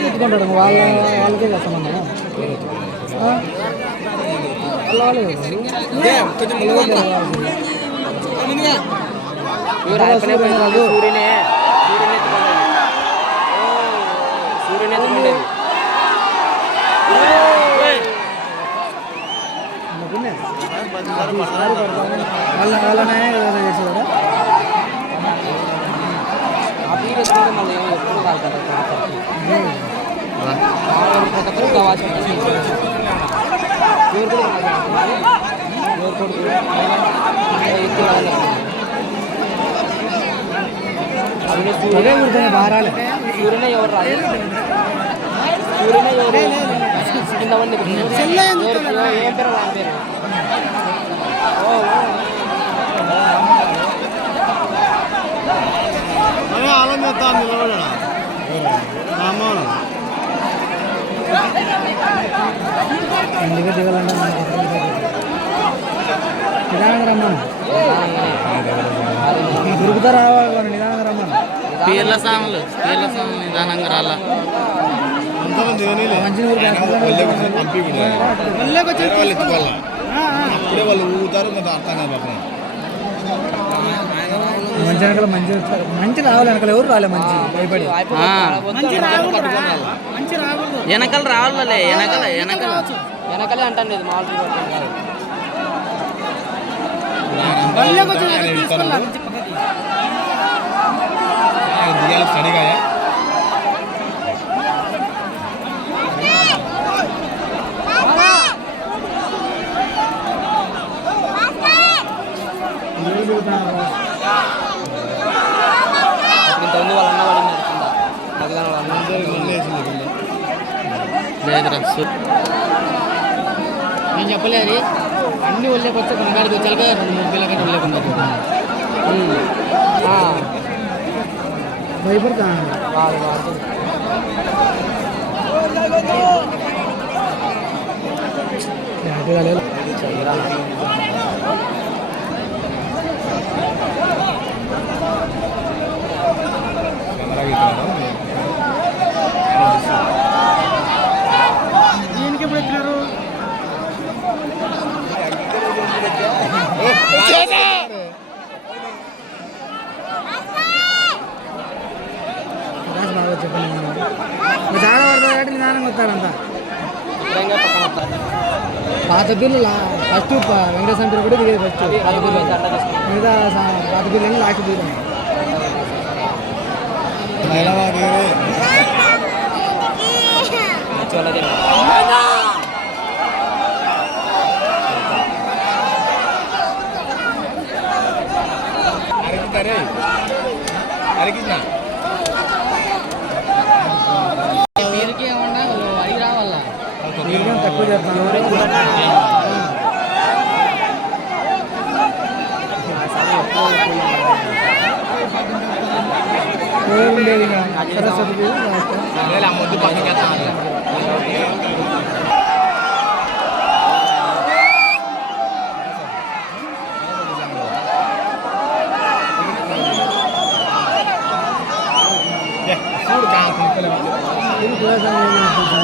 ఎత్తుకుంటాడు వాళ్ళకే సంబంధం వాళ్ళనే చేసేదా ఎప్పుడు బారాలి సూర్యనే ఎవరు రాదు సూర్యనే ఎవరు కింద వండి ఏం పేరు వాళ్ళ పేరు ఆలోచిస్తాను నిలబడా ఎందుకు దిగాలంటే నిదానంగా రమ్మను దొరుకుతారా నిదానంగా రమ్మను పీర్ల సాములు నిదానంగా రాలా అప్పుడే వాళ్ళు ఊగుతారు అర్థం కాదు మంచి వెనకాల మంచి రావాలి వెనకాల ఎవరు రాలే మంచి భయపడి వెనకాల రావాలే వెనకాలే అంటాను ఇది మామూలు స్టడీగా ఇంతమంది వాళ్ళ అన్న వాళ్ళు నేను చెప్పలేదు అన్ని ఒళ్ళేకి వచ్చి కొనగాడికి వచ్చాక 2-3 పిల్లలకి ఒళ్ళేకుండా భయపడతా దీనికి ఎప్పుడు ఎక్కినారు బాగా చెప్పండి చాలా పడతారు కాబట్టి నిదానంగా వస్తారంతా పాత బిల్లు ఫస్ట్ వెంకటేశ్వర పేరు కూడా దిగేది ఫస్ట్ మిగతా పాత బిల్లు లాస్ట్ దిగుతాం వీరికి ఏమన్నా అడిగి రావాలా తక్కువ చేస్తాను ఉండేది సరస్వతి ముద్దు పక్కన చూడు